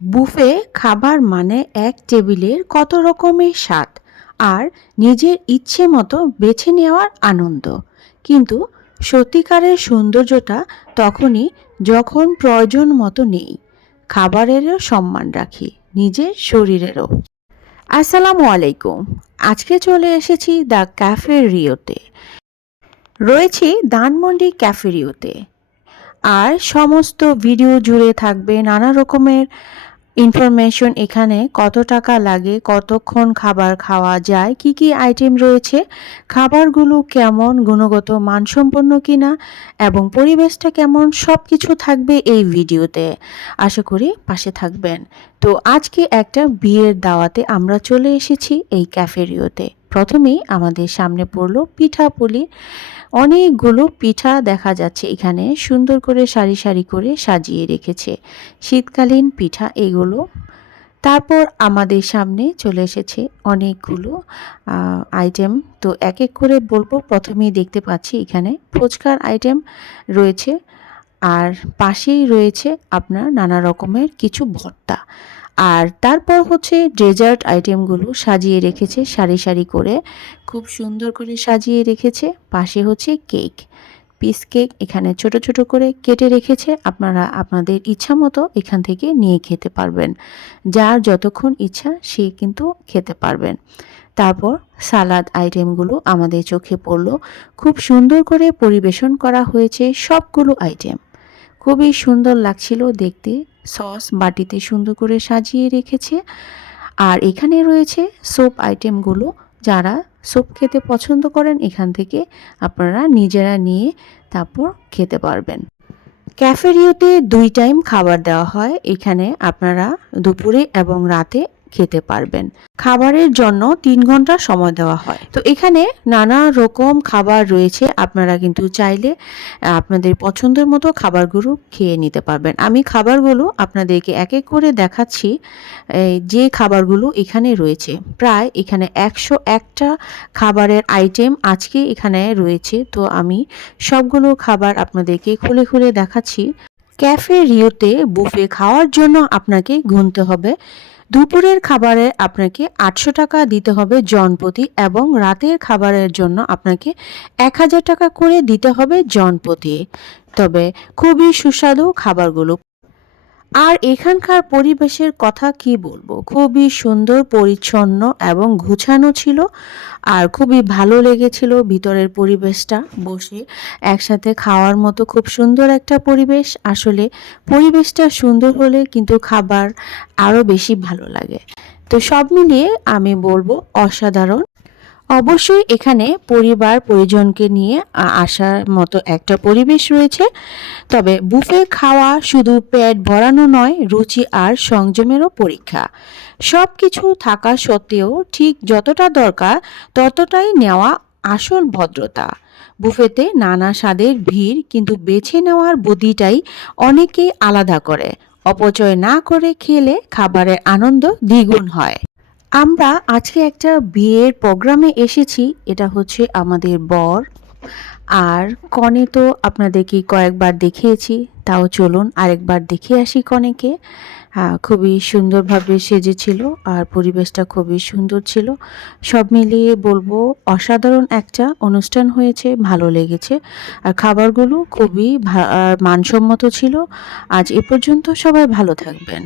Buffet খাবার মানে এক টেবিলের কত রকমের স্বাদ আর নিজের ইচ্ছে মতো বেছে নেওয়ার আনন্দ। কিন্তু সত্যিকারের সৌন্দর্যটা তখনই যখন প্রয়োজন মতো নেই। খাবারেরও সম্মান রাখি, নিজের শরীরেরও। আসসালামু আলাইকুম। আজকে চলে এসেছি দ্য ক্যাফে রিওতে। রয়েছি ধানমন্ডি ক্যাফে রিওতে। আর সমস্ত ভিডিও জুড়ে থাকবে নানা রকমের ইনফরমেশন। এখানে কত টাকা লাগে, কতক্ষণ খাবার খাওয়া যায়, কি কি আইটেম রয়েছে, খাবারগুলো কেমন, গুণগত মানসম্পন্ন কিনা এবং পরিবেশটা কেমন, সব কিছু থাকবে এই ভিডিওতে। আশা করি পাশে থাকবেন। তো আজকে একটা বিয়ের দাওয়াতে আমরা চলে এসেছি এই ক্যাফেরিওতে। প্রথমেই আমাদের সামনে পড়লো পিঠাপুলি। অনেকগুলো পিঠা দেখা যাচ্ছে এখানে, সুন্দর করে সারি সারি করে সাজিয়ে রেখেছে। শীতকালীন পিঠা এগুলো। তারপর আমাদের সামনে চলে এসেছে অনেকগুলো আইটেম। তো এক এক করে বলবো। প্রথমেই দেখতে পাচ্ছি এখানে ফুচকার আইটেম রয়েছে, আর পাশেই রয়েছে আপনার নানা রকমের কিছু ভর্তা। আর তারপর হচ্ছে ডেজার্ট আইটেমগুলো সাজিয়ে রেখেছে সারি সারি করে, খুব সুন্দর করে সাজিয়ে রেখেছে। পাশে হচ্ছে কেক, পিস কেক এখানে ছোট ছোট করে কেটে রেখেছে। আপনারা আপনাদের ইচ্ছা মতো এখান থেকে নিয়ে খেতে পারবেন, যার যতক্ষণ ইচ্ছা সে কিন্তু খেতে পারবেন। তারপর সালাদ আইটেমগুলো আমাদের চোখে পড়ল, খুব সুন্দর করে পরিবেশন করা হয়েছে সবগুলো আইটেম। খুবই সুন্দর লাগছিল দেখতে। সস বাটিতে সুন্দর করে সাজিয়ে রেখেছে। আর এখানে রয়েছে স্যুপ আইটেমগুলো। যারা স্যুপ খেতে পছন্দ করেন এখান থেকে আপনারা নিজেরা নিয়ে তারপর খেতে পারবেন। ক্যাফেরিওতে 2 টাইম খাবার দেওয়া হয়। এখানে আপনারা দুপুরে এবং রাতে খেতে পারবেন। খাবারের জন্য 3 ঘন্টা সময় দেওয়া হয়। তো এখানে নানা রকম খাবার রয়েছে, আপনারা কিন্তু চাইলে আপনাদের পছন্দের মতো খাবারগুলো খেয়ে নিতে পারবেন। আমি খাবারগুলো আপনাদেরকে এক এক করে দেখাচ্ছি। যে খাবারগুলো এখানে রয়েছে, প্রায় এখানে 101টা খাবারের আইটেম আজকে এখানে রয়েছে। তো আমি সবগুলো খাবার আপনাদেরকে খুলে খুলে দেখাচ্ছি। ক্যাফে রিওতে বুফে খাওয়ার জন্য আপনাকে গুনতে হবে। দুপুরের খাবারে আপনাকে 800 টাকা দিতে হবে জনপ্রতি, এবং রাতের খাবারের জন্য আপনাকে 1000 টাকা করে দিতে হবে জনপ্রতি। তবে খুবই সুস্বাদু খাবারগুলো। আর এখানকার পরিবেশের কথা কি বলবো, খুবই সুন্দর, পরিচ্ছন্ন এবং গুছানো ছিল। আর খুবই ভালো লেগেছিল ভিতরের পরিবেশটা। বসে একসাথে খাওয়ার মতো খুব সুন্দর একটা পরিবেশ। আসলে পরিবেশটা সুন্দর হলে কিন্তু খাবার আরও বেশি ভালো লাগে। তো সব মিলিয়ে আমি বলবো অসাধারণ। অবশ্যই এখানে পরিবার পরিজনকে নিয়ে আসার মতো একটা পরিবেশ রয়েছে। তবে বুফে খাওয়া শুধু পেট ভরানো নয়, রুচি আর সংযমেরও পরীক্ষা। সব কিছু থাকা সত্ত্বেও ঠিক যতটা দরকার ততটাই নেওয়া আসল ভদ্রতা। বুফেতে নানা স্বাদের ভিড়, কিন্তু বেছে নেওয়ার বুদ্ধিটাই অনেকেই আলাদা করে। অপচয় না করে খেলে খাবারের আনন্দ দ্বিগুণ হয়। আমরা আজকে একটা বিয়ের প্রোগ্রামে এসেছি। এটা হচ্ছে আমাদের বর আর কনে। তো আপনাদেরকে কয়েকবার দেখিয়েছি, তাও চলুন আরেকবার দেখে আসি কনেকে। খুবই সুন্দরভাবে সেজেছিল আর পরিবেশটা খুবই সুন্দর ছিল। সব মিলিয়ে বলবো অসাধারণ একটা অনুষ্ঠান হয়েছে, ভালো লেগেছে। আর খাবারগুলো খুবই মানসম্মত ছিল। আজ এ পর্যন্ত, সবাই ভালো থাকবেন।